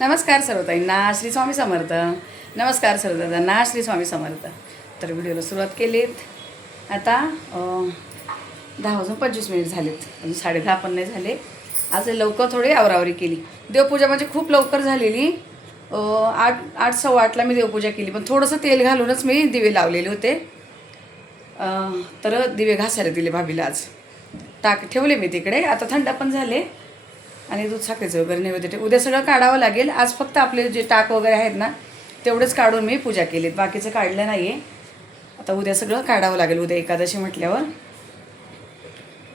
नमस्कार सर्वताईंना श्री स्वामी समर्थ. नमस्कार सर्वदादांना श्री स्वामी समर्थ. तर व्हिडिओला सुरुवात केलीत. आता 10:25 झालेत, अजून 10:30 पण नाही झाले. आज लवकर थोडी आवरावरी केली. देवपूजा म्हणजे खूप लवकर झालेली. 8 सव्वा 8ला मी देवपूजा केली, पण थोडंसं तेल घालूनच मी दिवे लावलेले होते. तर दिवे घासायला दिले भाभीला. आज ठेवले मी तिकडे. आता थंड पण झाले आणि दूध साखरेचं वगैरे नैवेद्य उद्या सगळं काढावं लागेल. आज फक्त आपले जे टाक वगैरे आहेत ना तेवढेच काढून मी पूजा केलीत, बाकीचं काढलं नाही आहे. आता उद्या सगळं काढावं लागेल, उद्या एकादशी म्हटल्यावर.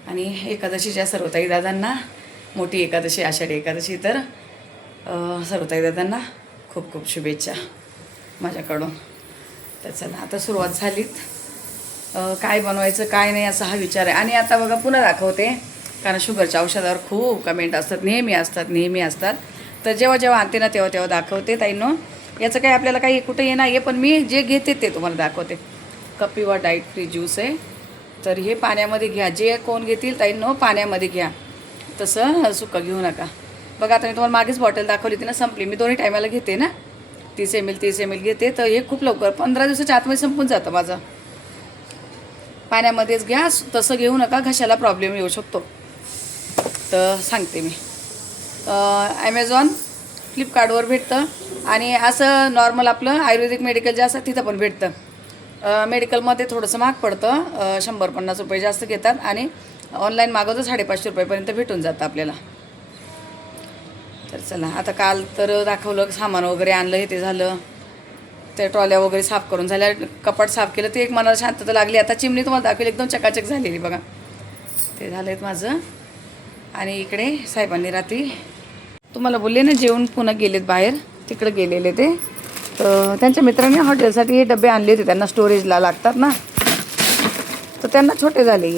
आणि एकादशीच्या सर्वताई दादांना, मोठी एकादशी आषाढी एकादशी, तर सर्वताई दादांना खूप खूप शुभेच्छा माझ्याकडून. तर चला आता सुरुवात झालीत. काय बनवायचं काय नाही असा हा विचार आहे. आणि आता बघा पुन्हा दाखवते, कारण शुगरच्या औषधावर खूप कमेंट असतात, नेहमी असतात. तर जेव्हा जेव्हा आणते ना तेव्हा तेव्हा दाखवते. ताईंनो, याचं काही आपल्याला काही कुठे ये नाही आहे, पण मी जे घेते ते तुम्हाला दाखवते. कपिवा डाईट फ्री ज्यूस आहे. तर हे पाण्यामध्ये घ्या. जे कोण घेतील ताईंनो पाण्यामध्ये घ्या, तसं सुकं घेऊ नका. बघा आता मी तुम्हाला मागेच बॉटल दाखवली होती ना, संपली. मी दोन्ही टायमाला घेते ना, 30 ml घेते. तर हे खूप लवकर 15 दिवसाच्या आतमध्ये संपून जातं माझं. पाण्यामध्येच घ्या, तसं घेऊ नका, घशाला प्रॉब्लेम येऊ शकतो. तर सांगते मी. ॲमेझॉन, फ्लिपकार्टवर भेटतं. आणि असं नॉर्मल आपलं आयुर्वेदिक मेडिकल जे असतं तिथं पण भेटतं. मेडिकलमध्ये थोडंसं महाग पडतं, 150 रुपये जास्त घेतात. आणि ऑनलाईन मागवतं 550 रुपयेपर्यंत भेटून जातं आपल्याला. तर चला आता काल तर दाखवलं, सामान वगैरे आणलं, हे ते झालं. ते ट्रॉल्या वगैरे साफ करून झाल्या, कपाट साफ केलं, ते एक मनाला शांतता लागली. आता चिमणी तुम्हाला दाखवली, एकदम चकाचक झालेली बघा. ते झालं आहे माझं. आणि इकडे साहेबांनी रात्री तुम्हाला बोलले ना जेवण पुन्हा गेलेत बाहेर, तिकडं गेलेले ते. तर त्यांच्या मित्रांनी हॉटेलसाठी हे डबे आणले होते, त्यांना स्टोरेजला लागतात ना. तर त्यांना छोटे झाले,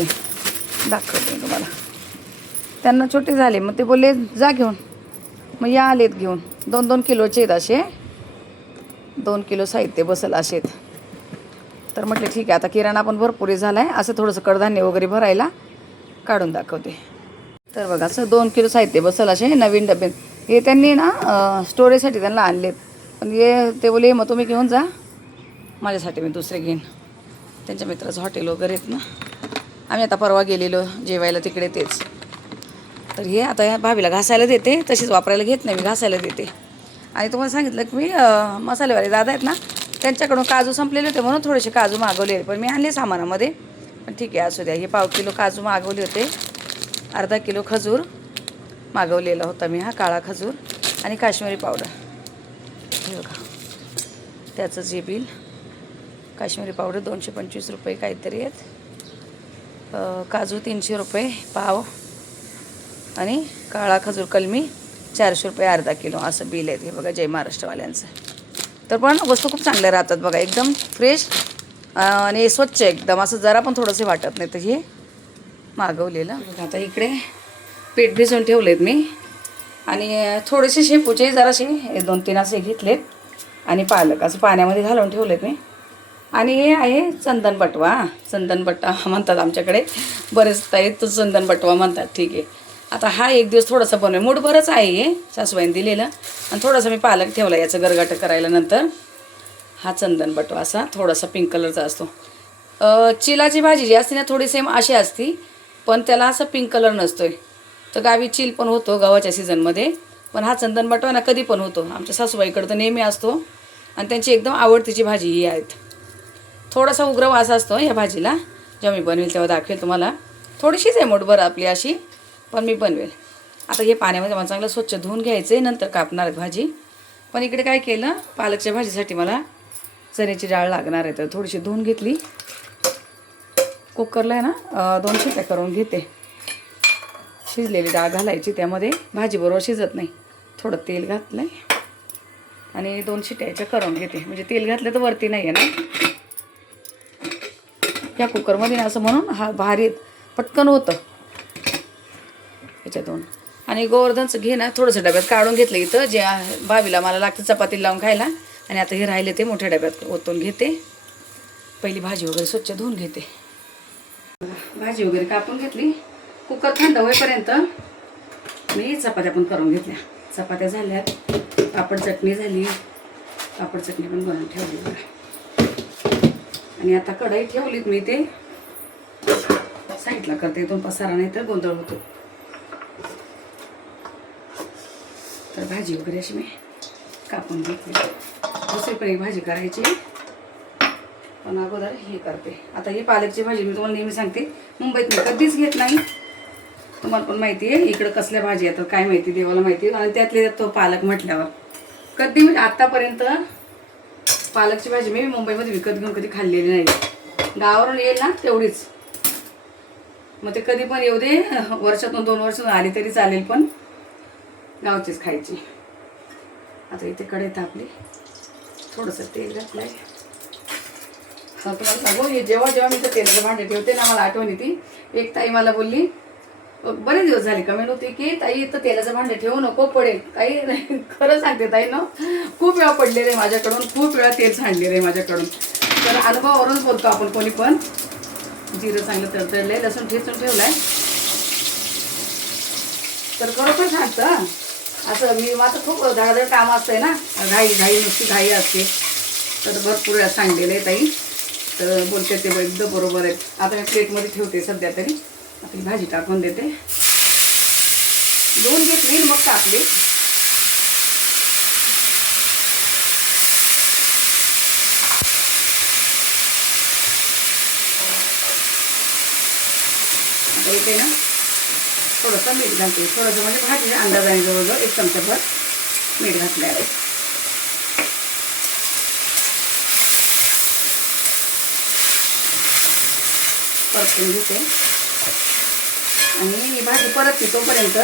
दाखवते तुम्हाला. त्यांना छोटे झाले, मग ते बोलले जा घेऊन. मग या आलेत घेऊन. 2-2 किलोचे आहेत असे. 2 किलो साहित्य बसल असेत. तर म्हटलं ठीक आहे, आता किराणा पण भरपूर झाला आहे. असं थोडंसं कडधान्य वगैरे भरायला काढून दाखवते. तर बघा असं 2 किलो साहित्य बसल असे नवीन डबे. हे त्यांनी ना स्टोरेजसाठी त्यांना आणलेत. पण ते बोले मग तुम्ही घेऊन जा, माझ्यासाठी मी दुसरे घेईन. त्यांच्या मित्राचं हॉटेल वगैरे आहेत ना. आम्ही आता परवा गेलेलो जेवायला तिकडे, तेच. तर हे आता या भाभीला घासायला देते, तशीच वापरायला घेत नाही मी, घासायला देते. आणि तुम्हाला सांगितलं की मी मसालेवाले दादा आहेत ना, त्यांच्याकडून काजू संपलेले होते म्हणून थोडेसे काजू मागवले, पण मी आणले सामानामध्ये. पण ठीक आहे, असू द्या. हे 1/2 किलो काजू मागवले होते. अर्धा किलो खजूर मागवलेला होता मी, हा काळा खजूर. आणि काश्मीरी पावडर, हे बघा त्याचं जे बिल. काश्मीरी पावडर 225 रुपये काहीतरी आहेत. काजू 300 रुपये पाव. आणि काळा खजूर कलमी 400 रुपये अर्धा किलो, असं बिल आहे. हे बघा जय महाराष्ट्रवाल्यांचं. तर पण वस्तू खूप चांगल्या राहतात बघा, एकदम फ्रेश आणि स्वच्छ एकदम, असं जरा पण थोडंसं वाटत नाही. तर हे मागवलेलं बघा. आता इकडे पीठ भिजवून ठेवलेत मी. आणि थोडेसे शेपूचे जरासे 2-3 असे घेतलेत. आणि पालक असं पाण्यामध्ये घालून ठेवलेत मी. आणि हे आहे चंदन बटवा. चंदन बट्टा म्हणतात आमच्याकडे, बरेच ताईत तो चंदन बटवा म्हणतात. ठीक आहे, आता हा एक दिवस थोडासा बनवेल. मूठभरच आहे हे, सासूबाईने दिलेलं. आणि थोडासा मी पालक ठेवला याचं गरगाटं करायला. नंतर हा चंदन बटवा असा थोडासा पिंक कलरचा असतो. चिलाची भाजी जी असते ना थोडी सेम अशी असती, पण त्याला असं पिंक कलर नसतोय. तर गावी चिल पण होतो गव्हाच्या सीझनमध्ये, पण हा चंदन बटवा ना कधी पण होतो. आमच्या सासूबाईकडं तर नेहमी असतो. आणि त्यांची एकदम आवडतीची भाजी ही आहेत. थोडासा उग्र वास असतो या भाजीला. जेव्हा मी बनवेल तेव्हा दाखवेल तुम्हाला. थोडीशीच आहे मोठभर आपली अशी, पण मी बनवेल. आता हे पाण्यामध्ये मला चांगलं स्वच्छ धुवून घ्यायचं आहे, नंतर कापणार आहेत भाजी. पण इकडे काय केलं, पालकच्या भाजीसाठी मला चण्याची डाळ लागणार आहे, तर थोडीशी धुवून घेतली. कुकरला आहे ना 2 शिट्ट्या करून घेते. शिजलेली डाळ घालायची त्यामध्ये, भाजीबरोबर शिजत नाही. थोडं तेल घातलं आहे आणि 2 शिट्ट्याच्या करून घेते. म्हणजे तेल घातलं तर वरती नाही आहे ना या कुकरमध्ये, असं म्हणून हा भारी पटकन होतं याच्यातून. आणि गोवर्धनचं घे ना थोडंसं डब्यात काढून घेतलं इथं, जे भावीला मला लागतं चपातीला लावून खायला. आणि आता हे राहिले ते मोठ्या डब्यात ओतून घेते. पहिली भाजी वगैरे स्वच्छ धुवून घेते. भाजी वगैरे कापून घेतली. कुकर थंड होईपर्यंत मी चपात्या पण करून घेतल्या. चपात्या झाल्यात, पापड चटणी झाली, पापड चटणी पण बनवून ठेवली बघा. आणि आता कढई ठेवलीत मी, ते साईडला करते, इथून पसारा नाही तर गोंधळ होतो. तर भाजी वगैरे अशी मी कापून घेतली. दुसरी पण एक भाजी करायची, पण अगोदर हे करते. आता ही पालकची भाजी मी तुम्हाला नेहमी सांगते, मुंबईत मी कधीच घेत नाही. तुम्हाला पण माहिती आहे इकडं कसल्या भाजी येतात काय माहिती, देवाला माहिती. आणि त्यातले तो पालक म्हटल्यावर कधी म्हणजे आत्तापर्यंत पालकची भाजी मी मुंबईमध्ये विकत घेऊन कधी खाल्लेली नाही. गावावरून येईल ना तेवढीच, मग ते कधी पण येऊ दे, वर्षातून 2 वर्ष आली तरी चालेल, पण गावचीच खायची. आता इथे कढई तापली, थोडंसं तेल घातलंय. हा तुम्हाला सांगू, हे जेव्हा जेव्हा मी तर तेलाचं भांडे ठेवते ना, मला आठवण येते. एक ताई मला बोलली, बरेच दिवस झाले कमेंट होती की ताई इथं तेलाचं भांडे ठेवू नको पडेल. काही नाही, खरं सांगते ताई ना, खूप वेळा पडलेलं आहे माझ्याकडून, खूप वेळा तेल सांडलेलं आहे माझ्याकडून. तर अनुभवावरूनच बोलतो आपण कोणी पण. जिरं चांगलं तडतडलंय, लसूण ठेचून ठेवलाय. तर खरोखर सांगतं असं, मी माझं खूप धडाधड काम असतंय ना, घाई नुसती घाई असते. तर भरपूर वेळा सांडलेलं आहे ताई. तर बोलते ते एकदम बरोबर आहे. आता मी प्लेटमध्ये ठेवते सध्या तरी. आता ही भाजी टाकून देते. 2 घेतली मग टाकली. आता इथे ना थोडंसं मीठ घालते, थोडंसं म्हणजे भाजीच्या अंदाजाने जवळजवळ 1 चमचाभर मीठ घातलं आहे. परतून घेते आणि ही भाजी परतते तोपर्यंत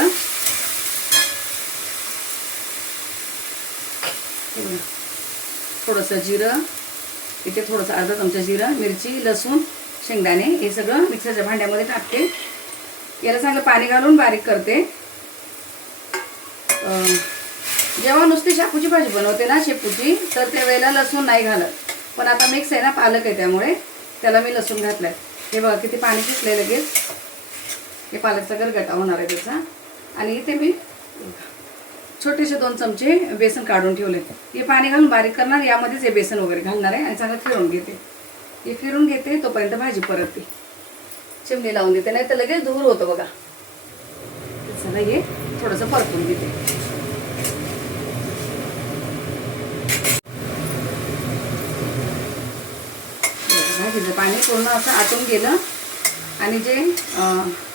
थोडंसं जिरं, इथे थोडंसं अर्धा चमचा जिरं, मिरची, लसूण, शेंगदाणे हे सगळं मिक्सरच्या भांड्यामध्ये टाकते. याला चांगलं पाणी घालून बारीक करते. जेव्हा नुसती शेपूची भाजी बनवते ना, शेपूची, तर त्यावेळेला लसूण नाही घालत. पण आता मिक्स आहे ना, पालक आहे त्यामुळे त्याला मी लसूण घातलाय. हे बघा किती पाणी शिजलंय लगेच. हे पालकचा गरगटा होणार आहे त्याचा. आणि इथे मी छोटेसे 2 चमचे बेसन काढून ठेवले. हे पाणी घालून बारीक करणार, यामध्येच हे बेसन वगैरे घालणार आहे आणि चांगलं फिरवून घेते. हे फिरून घेते तोपर्यंत भाजी परतते, चिमणी लावून देते, नाही तर लगेच धूर होतो बघा. चला हे थोडंसं परतून घेते. भाजीचं पाणी पूर्ण असं आटून गेलं आणि जे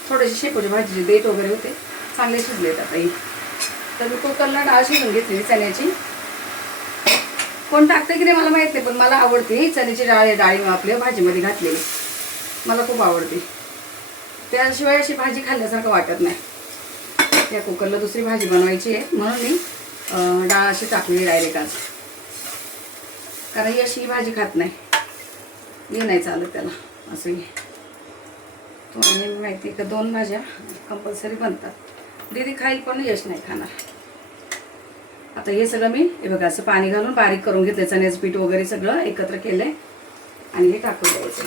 थोडेसे शेपूची भाजीचे देठ वगैरे होते चांगले शिजलेत. आता ही तर मी कुकरला डाळ शिजून घेतली चण्याची. कोण टाकते की नाही मला माहीत नाही, पण मला आवडते चण्याची डाळी आपल्या भाजीमध्ये घातलेली, मला खूप आवडते. त्याशिवाय अशी भाजी खाल्ल्यासारखं वाटत नाही. त्या कुकरला दुसरी भाजी बनवायची आहे म्हणून मी डाळ अशी टाकली डायरेक्ट आज, कारण ही अशी भाजी खात नाही, हे नाही चालत त्याला असंही. तुम्हाला माहिती आहे का 2 भाज्या कंपल्सरी बनतात. दीदी खाईल पण यश नाही खाणार. आता हे सगळं मी हे बघा असं पाणी घालून बारीक करून घेतलं, चण्याचं पीठ वगैरे सगळं एकत्र केलंय आणि हे टाकून द्यायचं.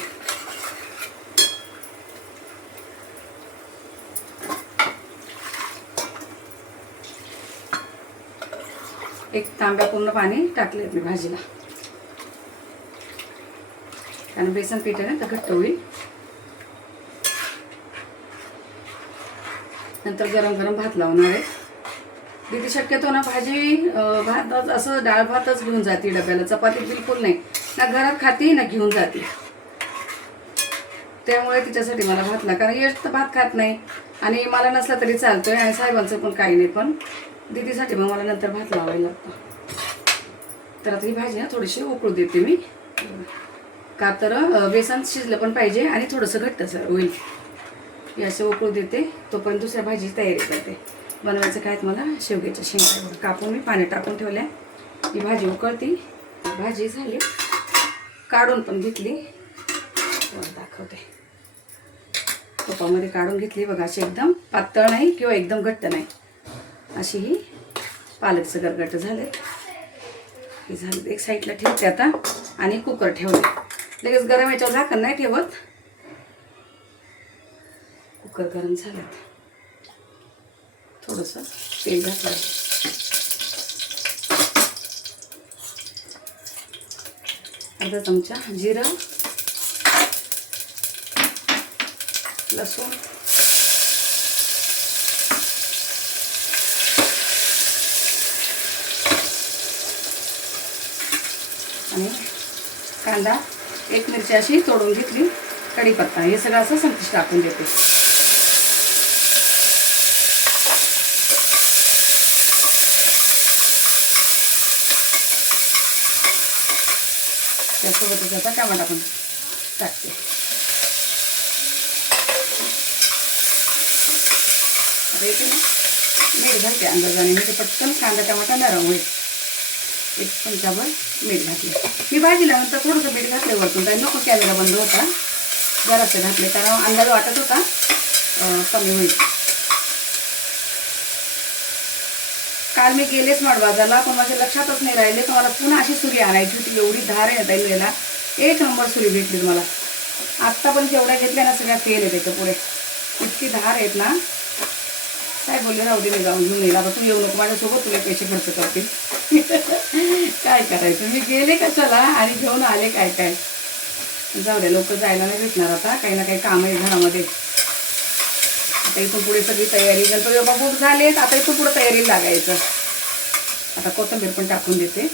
एक तांब्या पूर्ण पाणी टाकले मी भाजीला, कारण बेसन पीठ आहे ना तर घट्ट होईल. नंतर गरम गरम भात लावणार आहे. दीदी शक्यतो ना भाजी भात असं डाळ भातच घेऊन जाते डब्याला, चपाती बिलकुल नाही, ना घरात खाती ना घेऊन जाते. त्यामुळे तिच्यासाठी मला भात लागला, कारण यश तर भात खात नाही आणि मला नसला तरी चालतोय आणि साहेबांचं पण काही नाही, पण दीदीसाठी मग मला नंतर भात लावायला लागतं. तर आता ही भाजी ना थोडीशी उकळू देते मी, का तर बेसन शिजलं पण पाहिजे आणि थोडंसं घट्टसर होईल. हे असं उकळू देते, तोपर्यंत दुसऱ्या भाजीची तयारी करते. बनवायचं काय मला शेवग्याच्या शेंगा कापून मी पाणी टाकून ठेवल्या. ही भाजी उकळती, भाजी झाली, काढून पण घेतली, दाखवते. तुपामध्ये काढून घेतली बघा. अशी एकदम पातळ नाही किंवा एकदम घट्ट नाही, अशी ही पालकचं गरगट झाले. हे झालं, एक साईडला ठेवते आता आणि कुकर ठेवले. लगेच गरम याच्यावर झाकण नाही ठेवत. कुकर गरम झालं, थोडंसं तेल घातलं. अर्धा चमचा जिरं, लसूण, आणि कांदा, एक मिरची अशी तोडून घेतली, कढीपत्ता, हे सगळं असं संतुष्ट टाकून देते. त्यासोबतच आता टमाटा पण टाकते. आता इथे ना मीठ घालते अंदाजाने, म्हणजे पटकन कांदा टमाटा नरम होईल. 1 चमचाभर मीठ घातले. मी भाजीला नंतर थोडंसं मीठ घातलं वरतून, काही नको कॅमेरा बंद होता, जरासं घातले कारण अंदाज वाटत होता कमी होईल. काल मी गेलेच माड बाजारला, पण माझ्या लक्षातच नाही राहिले, तर मला पुन्हा अशी सुरी आणायची होती. एवढी धार आहे ताईला, 1 नंबर सुरी भेटली मला. आत्ता पण जेवढ्या घेतल्या ना सगळ्या फेल आहे त्याच्या पुढे, इतकी धार आहेत ना. काय बोलले, राहू दे, मी जाऊन घेऊन येईल, आता तू येऊ नको माझ्यासोबत, तुला पैसे खर्च करतील. काय करायचं, मी गेले कशाला आणि घेऊन आले काय काय. जाऊ दे, लोक जायला नाही भेटणार आता, काही ना काही काम आहे घरामध्ये. आता इथून पुढे सगळी तयारी, गणपती बाबा बुक झालेत, आता इथून पुढे तयारीला लागायचं. आता कोथिंबीर पण टाकून देते.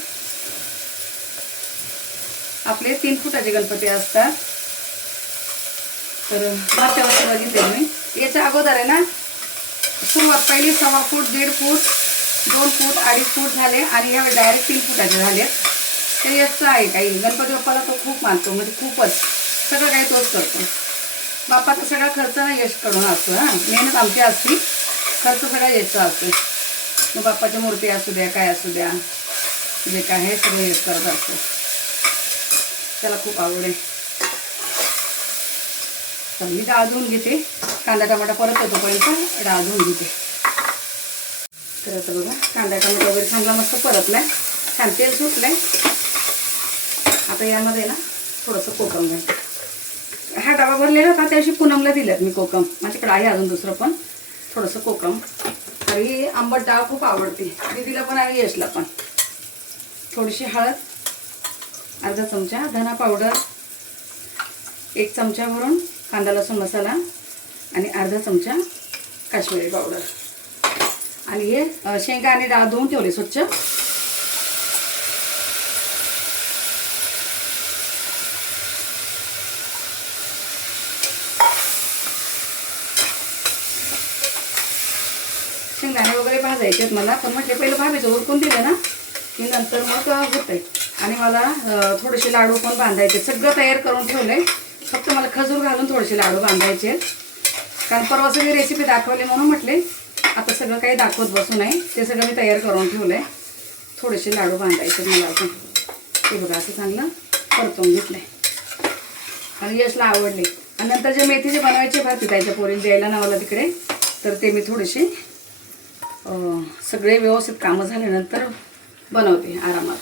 आपले 3 फुटाचे गणपती असतात, तर मागच्या वर्षी बघितले मी. याच्या अगोदर आहे ना सुरुवात पहिली 1.25 फूट, 1.5 फूट, 2 फूट, 2.5 फूट झाले, आणि यावेळी डायरेक्ट 3 फुटाचे झाले. ते यशचं आहे काही, गणपती बाप्पाला तो खूप मानतो, म्हणजे खूपच सगळं काही तोच करतो. बाप्पाचा सगळा खर्च ना यशकडून असतो. हां, मेहनत आमची असती, खर्च सगळा यशचा असतो. मग बाप्पाची मूर्ती असू द्या, काय असू द्या, जे काय आहे सगळं यश करत असतो. त्याला खूप आवड आहे. तर मी डाळ धुवून घेते, कांदा टमाटा परत येतोपर्यंत डाळ धुवून घेते. तर आता बघा कांदा टमाटा वगैरे चांगला मस्त परतलाय, छान तेल सुटलंय. आता यामध्ये ना थोडंसं कोकम घालते. हा डबा भरलेला होता, त्याशी पूनमला दिल्यात मी कोकम, माझ्याकडे आहे अजून दुसरं पण. थोडंसं कोकम, तर ही आंबट डाळ खूप आवडते दीदीला पण आणि यशला पण. थोडीशी हळद, अर्धा चमचा धना पावडर, 1 चमचा भरून कांदा लसूण मसाला, आणि अर्धा चमचा काश्मीरी पावडर. आणि हे शेंगा आणि डाळ धुवून ठेवले स्वच्छ. शेंगदाणे वगैरे भाजायचे आहेत मला, पण म्हटले पहिलं भाजीचं उरकून दिलं ना की नंतर मग होतंय. आणि मला थोडेसे लाडू पण बांधायचे, सगळं तयार करून ठेवलंय, फक्त मला खजूर घालून थोडेसे लाडू बांधायचे आहेत. कारण परवा सगळी रेसिपी दाखवली म्हणून म्हटले आता सगळं काही दाखवत बसू नये, ते सगळं मी तयार करून ठेवलंय. थोडेसे लाडू बांधायचे मला अजून. हे बघा असं चांगलं परतून घेतलंय, आणि यशला आवडले. आणि नंतर जे मेथीचे बनवायचे भात त्याच्या पोरीला द्यायला ना मला तिकडे, तर ते मी थोडेसे सगळे व्यवस्थित कामं झाल्यानंतर बनवते आरामात.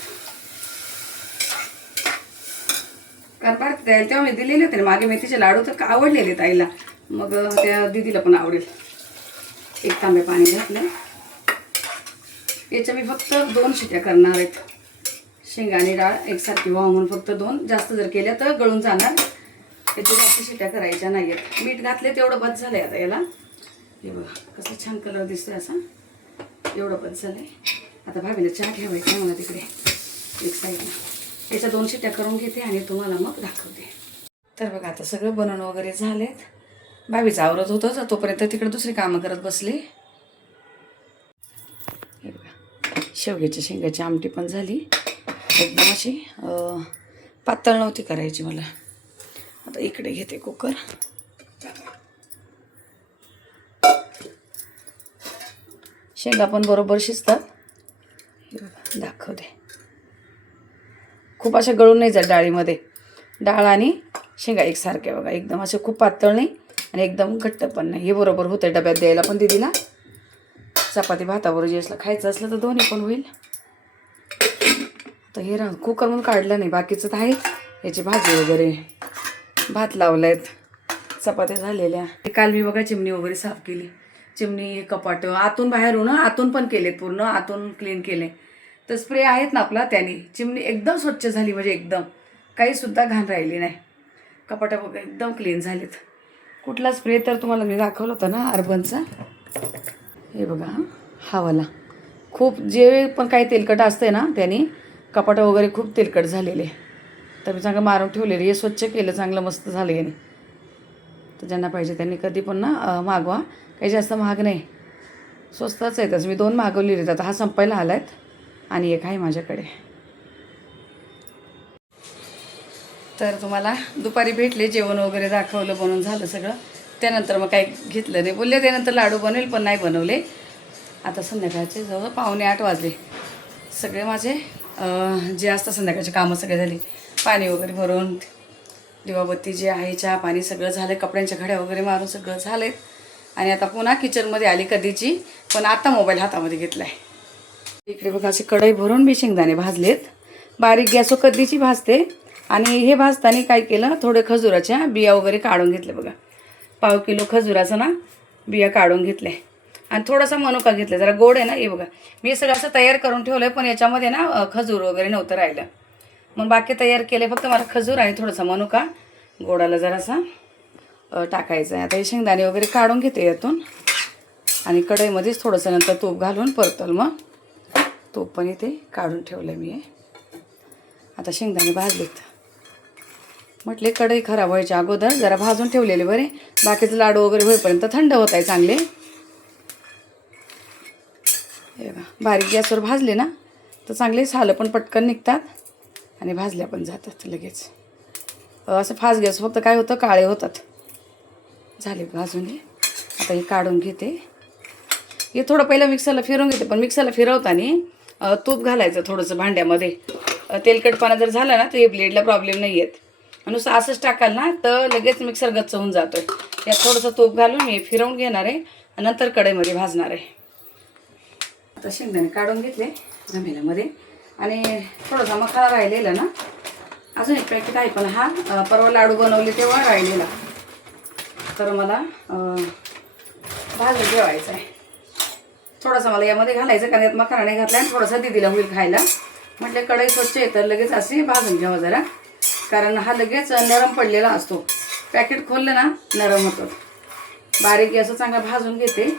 कारण भारत द्यायला तेव्हा मी दिलेले होते मागे मेथीचे लाडू, तर आवडलेले ताईला, मग त्या दीदीला पण आवडेल. 1 तांबे पाणी घातलं. याच्या मी फक्त 2 शिट्या करणार आहेत. शेंगा आणि डाळ एकसारखी व्हावं म्हणून फक्त 2, जास्त जर केल्या तर गळून जाणार. याच्या जास्त शिट्या करायच्या नाही आहेत. मीठ घातले तेवढं बस झालंय आता याला. हे बघा कसं छान कलर दिसतोय असा, एवढं बस झालंय. आता भाभीला चहा ठेवायचा मला तिकडे एक साईडला. याच्या 2 शिट्या करून घेते आणि तुम्हाला मग दाखवते. तर बघा आता सगळं बनवून वगैरे झालेत. भाभीचं आवरत होतं, तोपर्यंत तिकडे दुसरी कामं करत बसली. हे बघा शेवग्याच्या शेंगाची आमटी पण झाली, एकदम अशी पातळ नव्हती करायची मला. आता इकडे घेते कुकर. शेंगा पण बरोबर शिजतात. हे बघा दाखवते, खूप अशा गळून नाही जात डाळीमध्ये. डाळ आणि शेंगा एकसारख्या बघा, एकदम असे खूप पातळ नाही आणि एकदम घट्ट पण नाही. हे बरोबर होतं डब्यात द्यायला पण दीदीला. चपाती भाताबरोबर जेसला खायचं असलं तर दोन्ही पण होईल. तर हे राहून कुकर म्हणून काढलं नाही, बाकीचं तर आहे. याची भाजी वगैरे, भात लावलायत, चपात्या झालेल्या. काल मी बघा चिमणी वगैरे साफ केली. चिमणी, कपाट आतून बाहेरून, आतून पण केलेत, पूर्ण आतून क्लीन केले. तर स्प्रे आहेत ना आपला, त्याने चिमणी एकदम स्वच्छ झाली, म्हणजे एकदम काहीसुद्धा घाण राहिली नाही. कपाटं बघा एकदम क्लीन झालीत. कुठला स्प्रे तर तुम्हाला मी दाखवलं होतं ना अर्बनचा, हे बघा हा वाला. खूप जे पण काही तेलकट असते ना त्याने कपाटं वगैरे खूप तेलकट झालेले, तर मी चांगलं मारून ठेवलेले. हे स्वच्छ केलं, चांगलं मस्त झालं याने. तर ज्यांना पाहिजे त्यांनी कधी पण ना मागवा. काही जास्त महाग नाही, स्वस्तच आहे. तसं मी 2 मागवलेले, आता हा संपायला आला आहेत आणि एक आहे माझ्याकडे. तर तुम्हाला दुपारी भेटले, जेवण वगैरे दाखवलं, बनवून झालं सगळं. त्यानंतर मग काही घेतलं नाही. बोलले त्यानंतर लाडू बनवेल, पण नाही बनवले. आता संध्याकाळचे जवळ 7:45 वाजले. सगळे माझे जे असतं संध्याकाळचे कामं सगळे झाली. पाणी वगैरे भरून, दिवाबत्ती जे आहे, चहा पाणी सगळं झालं. कपड्यांच्या घड्या वगैरे मारून सगळं झालं आहे. आणि आता पुन्हा किचनमध्ये आली कधीची, पण आता मोबाईल हातामध्ये घेतला आहे. इकडे बघा असे कढई भरून मी शेंगदाणे भाजलेत. बारीक गॅसवर कधीची भाजते. आणि हे भाजताना काय केलं, थोडे खजुराच्या बिया वगैरे काढून घेतले. बघा 1/2 किलो खजुराचं ना बिया काढून घेतले. आणि थोडासा मनुका घेतला, जरा गोड आहे ना. हे बघा मी सगळं असं तयार करून ठेवलं आहे, पण याच्यामध्ये ना खजूर वगैरे नव्हतं राहिलं, मग बाकी तयार केले. फक्त मला खजूर आणि थोडासा मनुका गोडाला जरासा टाकायचं आहे. आता हे शेंगदाणे वगैरे काढून घेते यातून आणि कढईमध्येच थोडंसं नंतर तूप घालून परतल. मग तूप पण इथे काढून ठेवलं मी. आता शेंगदाणे भाजलेत. म्हटले कढई खराब व्हायच्या अगोदर जरा भाजून ठेवलेले बरे, बाकीचं लाडू वगैरे होईपर्यंत थंड होत आहे चांगले. हे बघा बारीक गॅसवर भाजले ना तर चांगले सालं पण पटकन निघतात आणि भाजल्या पण जातात लगेच. असं फास्ट गॅस फक्त काय होतं, काळे होतात. झाले भाजून. हे आता हे काढून घेते. हे थोडं पहिलं मिक्सरला फिरवून घेते, पण मिक्सरला फिरवताना तूप घालायचं थोडंसं भांड्यामध्ये. तेलकटपणा जर झाला ना तर हे ब्लेडला प्रॉब्लेम नाही येत. नुसतं असंच टाकाल ना तर लगेच मिक्सर गच्च होऊन जातो. यात थोडंसं तूप घालून हे फिरवून घेणार आहे आणि नंतर कढईमध्ये भाजणार आहे. आता शेंगदाणे काढून घेतले जमिनीमध्ये आणि थोडासा मसाला राहिलेला ना, अजून एक पॅकेट आहे, पण हा परवा लाडू बनवले तेव्हा राहिलेला, तर मला भाजून ठेवायचा आहे. थोडासा मला यामध्ये घालायचं, कारण यात मसाला नाही घातला आणि थोडासा दिदीला होईल खायला. म्हटलं कढई स्वच्छ आहे तर लगेच असे भाजून घ्यावा जरा, कारण हा लगेच नरम पडलेला असतो. पॅकेट खोललं ना नरम होतं. बारीक असं चांगला भाजून घेते.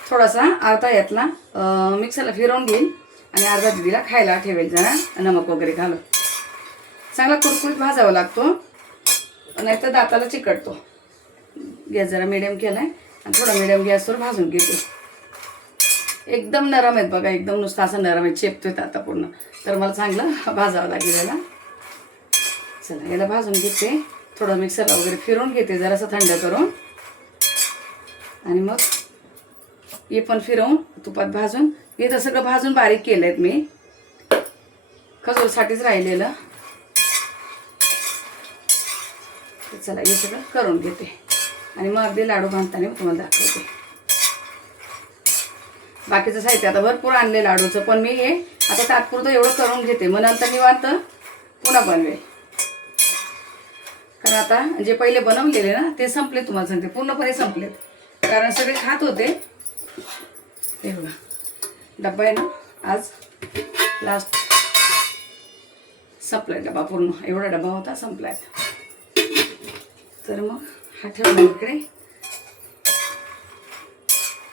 थोडासा अर्धा यातला मिक्सरला फिरवून घेईन आणि अर्धा दिदीला खायला ठेवेल जरा नमक वगैरे घालून. चांगला कुरकुरीत भाजावा लागतो, नाहीतर दाताला चिकटतो. गॅस जरा मिडियम केला आहे आणि थोडा मिडियम गॅसवर भाजून घेते. एकदम नरम आहेत बघा, एकदम नुसतं असं नरम आहे, चेपतोय आता पूर्ण, तर मला चांगलं भाजावं लागेल याला. चला याला भाजून घेते. थोडं मिक्सरला वगैरे फिरवून घेते जरासं थंड करून आणि मग हे पण फिरवून तुपात भाजून. हे तर सगळं भाजून बारीक केलं आहेत मी, खजूरसाठीच राहिलेलं. चला हे सगळं करून घेते आणि मग अगदी लाडू बांधताना तुम्हाला दाखवते. बाकीचं साहित्य आता भरपूर आणले लाडूचं, पण मी हे आता तात्पुरतं एवढं करून घेते, मग नंतर निवांत पुन्हा बनवेल. कारण आता जे पहिले बनवलेले ना ते संपले, तुम्हाला सांगते पूर्णपणे संपलेत, कारण सगळे खात होते. हे बघा डब्बा आहे ना, आज लास्ट संपलाय डबा पूर्ण. एवढा डबा होता, संपलाय. तर मग हा ठेवला इकडे.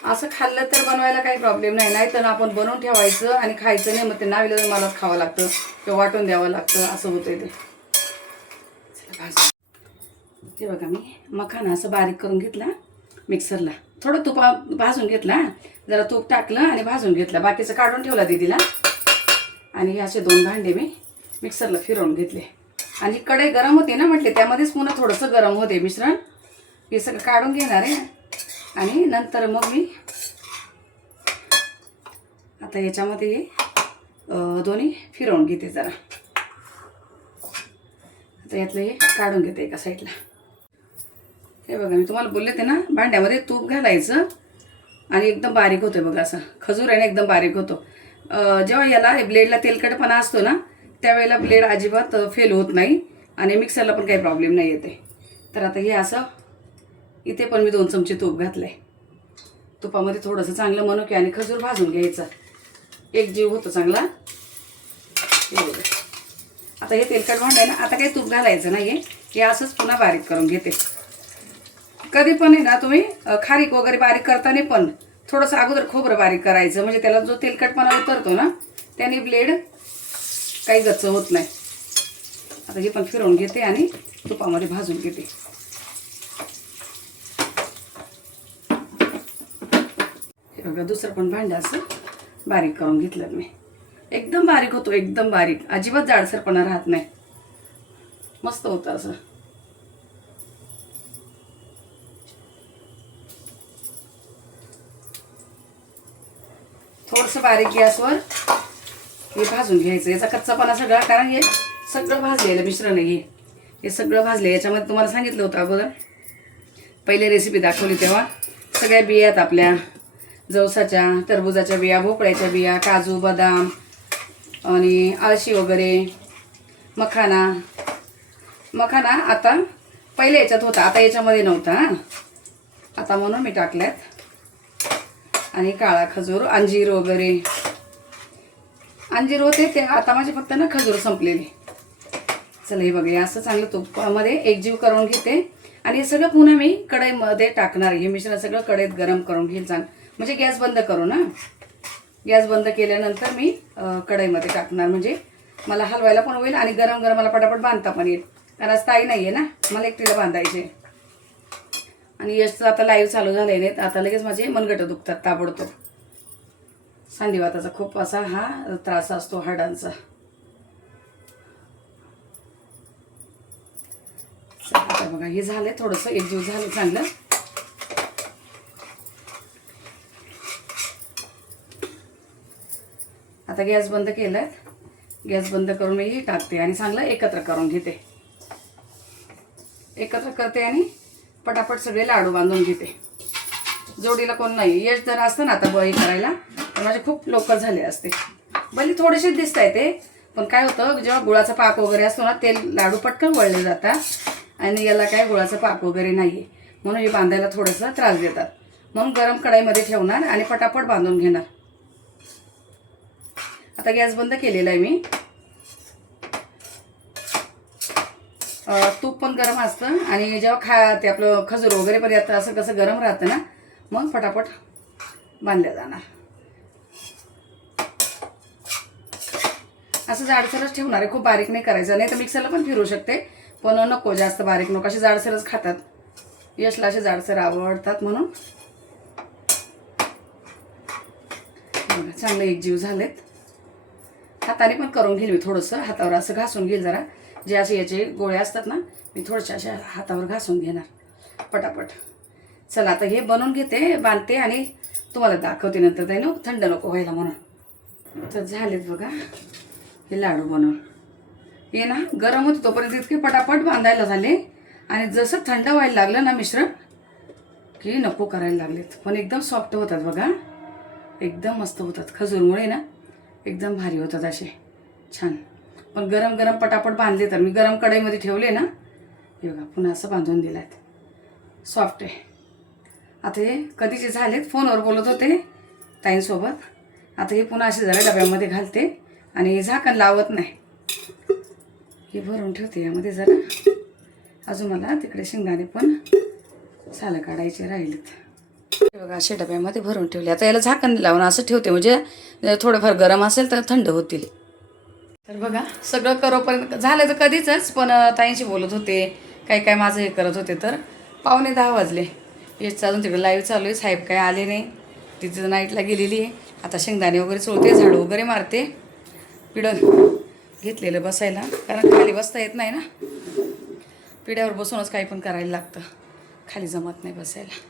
असं खाल्लं तर बनवायला काही प्रॉब्लेम नाही, नाही तर आपण बनवून ठेवायचं आणि खायचं नाही, मग ते नावीला मलाच खावं लागतं किंवा वाटून द्यावं लागतं, असं होतं ते. ते बघा मी मखाना असं बारीक करून घेतला मिक्सरला, थोडं तुपा भाजून घेतला, जरा तूप टाकलं आणि भाजून घेतला, बाकीचं काढून ठेवला दीदीला. आणि हे असे 2 भांडे मी मिक्सरला फिरवून घेतले. आणि कढई गरम होते ना म्हटले, त्यामध्येच पुन्हा थोडंसं गरम होते मिश्रण. हे सगळं काढून घेणार आहे आणि नंतर मग मी आता याच्यामध्ये दोन्ही फिरवून घेते जरा. आता यातलं हे काढून घेते एका साईडला. हे बघा मी तुम्हाला बोलले ते ना, भांड्यामध्ये तूप घालायचं आणि एकदम बारीक होतं बघा, असं खजूर आहे ना एकदम बारीक होतो. जेव्हा याला ब्लेडला तेलकटपणा असतो ना त्यावेळेला ब्लेड अजिबात फेल होत नाही आणि मिक्सरला पण काही प्रॉब्लेम नाही येते. तर आता हे असं इथे पण मी 2 चमचे तूप घातलं आहे. तुपामध्ये थोडंसं चांगलं मनुके आणि खजूर भाजून घ्यायचं, एक जीव होतो चांगला. हे बघा आता हे तेलकट भांडं आहे ना, आता काही तूप घालायचं नाही आहे, हे असंच पुन्हा बारीक करून घेते. कधी पण आहे ना तुम्ही खारीक वगैरे बारीक करताना पण थोडंसं अगोदर खोबरं बारीक करायचं, म्हणजे त्याला जो तेलकटपणा उतरतो ना त्याने ब्लेड काही गच्च होत नाही. आता हे पण फिरवून घेते आणि तुपामध्ये भाजून घेते. हे बघा दुसरं पण भांडं असं बारीक करून घेतलं मी. एकदम बारीक होतो, एकदम बारीक, अजिबात जाडसरपणा राहत नाही, मस्त होतं असं. थोडंसं बारीक गॅसवर हे भाजून घ्यायचं, याचा कच्चापणा सगळा, कारण हे सगळं भाजलेलं मिश्रण आहे. हे सगळं भाजले. याच्यामध्ये तुम्हाला सांगितलं होतं अगोदर पहिले रेसिपी दाखवली तेव्हा सगळ्या बियात आपल्या जवसाच्या, टरबुजाच्या बिया, भोपळ्याच्या बिया, काजू, बदाम आणि आळशी वगैरे, मखाना आता पहिले याच्यात होता, आता याच्यामध्ये नव्हता, आता म्हणून मी टाकल्यात. आणि काळा खजूर, अंजीर वगैरे, अंजीर होते ते, आता माझे फक्त ना खजूर संपलेले. चला हे बघा, असं चांगलं तुपामध्ये एकजीव करून घेते आणि हे सगळं पुन्हा मी कढईमध्ये टाकणार. हे मिश्रण सगळं कढईत गरम करून घेईल चांगलं, म्हणजे गॅस बंद करू ना. गॅस बंद केल्यानंतर मी कढईमध्ये टाकणार, म्हणजे मला हलवायला पण होईल आणि गरम गरम मला पटापट बांधता पण येईल, कारण आज ताई नाही आहे ना, मला एकटीला बांधायचे. आणि यशचं आता लाईव्ह चालू झाले नाहीत, आता लगेच माझे मनगटं दुखतात ताबडतोब. सांधिवाताचा खूप असा हा त्रास असतो हाडांचा. आता बघा हे झालं, थोडंसं एकजीव झालं चांगलं. आता गॅस बंद केलाय, गॅस बंद करून मी हे टाकते आणि चांगलं एकत्र करून घेते. एकत्र करते आणि पटापट सगळे लाडू बांधून घेते. जोडीला कोण नाही, यश जर असतं ना आता बळी करायला तर माझे खूप लोकल झाले असते. भले थोडेसे दिसत आहे ते, पण काय होतं जेव्हा गुळाचा पाक वगैरे असतो ना, ते लाडू पटकन वळले जातात आणि याला काय गुळाचा पाक वगैरे नाही आहे, म्हणून हे बांधायला थोडंसं त्रास देतात. म्हणून गरम कढईमध्ये ठेवणार आणि पटापट बांधून घेणार. आता गॅस बंद केलेला आहे मी. तूप पण गरम असतं आणि जेव्हा ते आपलं खजूर वगैरे पण येतं, असं कसं गरम राहतं ना, मग पटापट बांधल्या जाणार. असं जाडसरच ठेवणार आहे, खूप बारीक नाही करायचं. नाही तर मिक्सरला पण फिरू शकते, पण नको जास्त बारीक नको, असे जाडसरच खातात. यशला असे जाडसर आवडतात म्हणून. चांगले एकजीव झालेत. हाताने पण करून घेईल मी, थोडंसं हातावर असं घासून घेईल जरा. जे असे याचे गोळे असतात ना, मी थोडेसे अशा हातावर घासून घेणार पटापट. चला आता हे बनवून घेते, बांधते आणि तुम्हाला दाखवते नंतर, ते ना थंड नको व्हायला म्हणून. तर झालेत बघा हे लाडू बनवून. हे ना गरम होते तोपर्यंत इतके पटापट बांधायला झाले आणि जसं थंड व्हायला लागलं ना मिश्रण की नको करायला लागलेत. पण एकदम सॉफ्ट होतात बघा, एकदम मस्त होतात. खजूरमुळे ना एकदम भारी होतात असे छान. पण गरम गरम पटापट बांधले तर मी गरम कढईमध्ये ठेवले ना, हे बघा पुन्हा असं बांधून दिलात, सॉफ्ट आहे. आता हे कधीचे झालेत, फोनवर बोलत होते ताईंसोबत. आता हे पुन्हा असे जरा डब्यामध्ये घालते आणि झाकण लावत नाही, हे भरून ठेवते यामध्ये जरा. अजून मला तिकडे शेंगदाणे पण सालं काढायचे राहिलेत. बघा अशा डब्यामध्ये भरून ठेवले. आता याला झाकण लावून असं ठेवते, म्हणजे थोडंफार गरम असेल तर थंड होतील. तर बघा सगळं करोपर्यंत झालं तर कधीच, पण ताईंशी बोलत होते, काय माझं हे करत होते, तर 9:45 वाजले. याचं अजून तिकडे लाईव्ह चालू आहे, साहेब काय आले नाही, तिथं नाईटला गेलेली आहे. आता शेंगदाणे वगैरे चोळते, झाडू वगैरे मारते. पिढं घेतलेलं बसायला, कारण खाली बसता येत नाही ना, पिढ्यावर बसूनच काही पण करायला लागतं, खाली जमत नाही बसायला.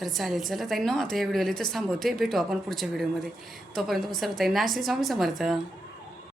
तर चालेल, चला ताईंनो आता या व्हिडिओला इथंच थांबवते. भेटू आपण पुढच्या व्हिडिओमध्ये. तोपर्यंत सर्व ताईंना श्री स्वामी समर्थ.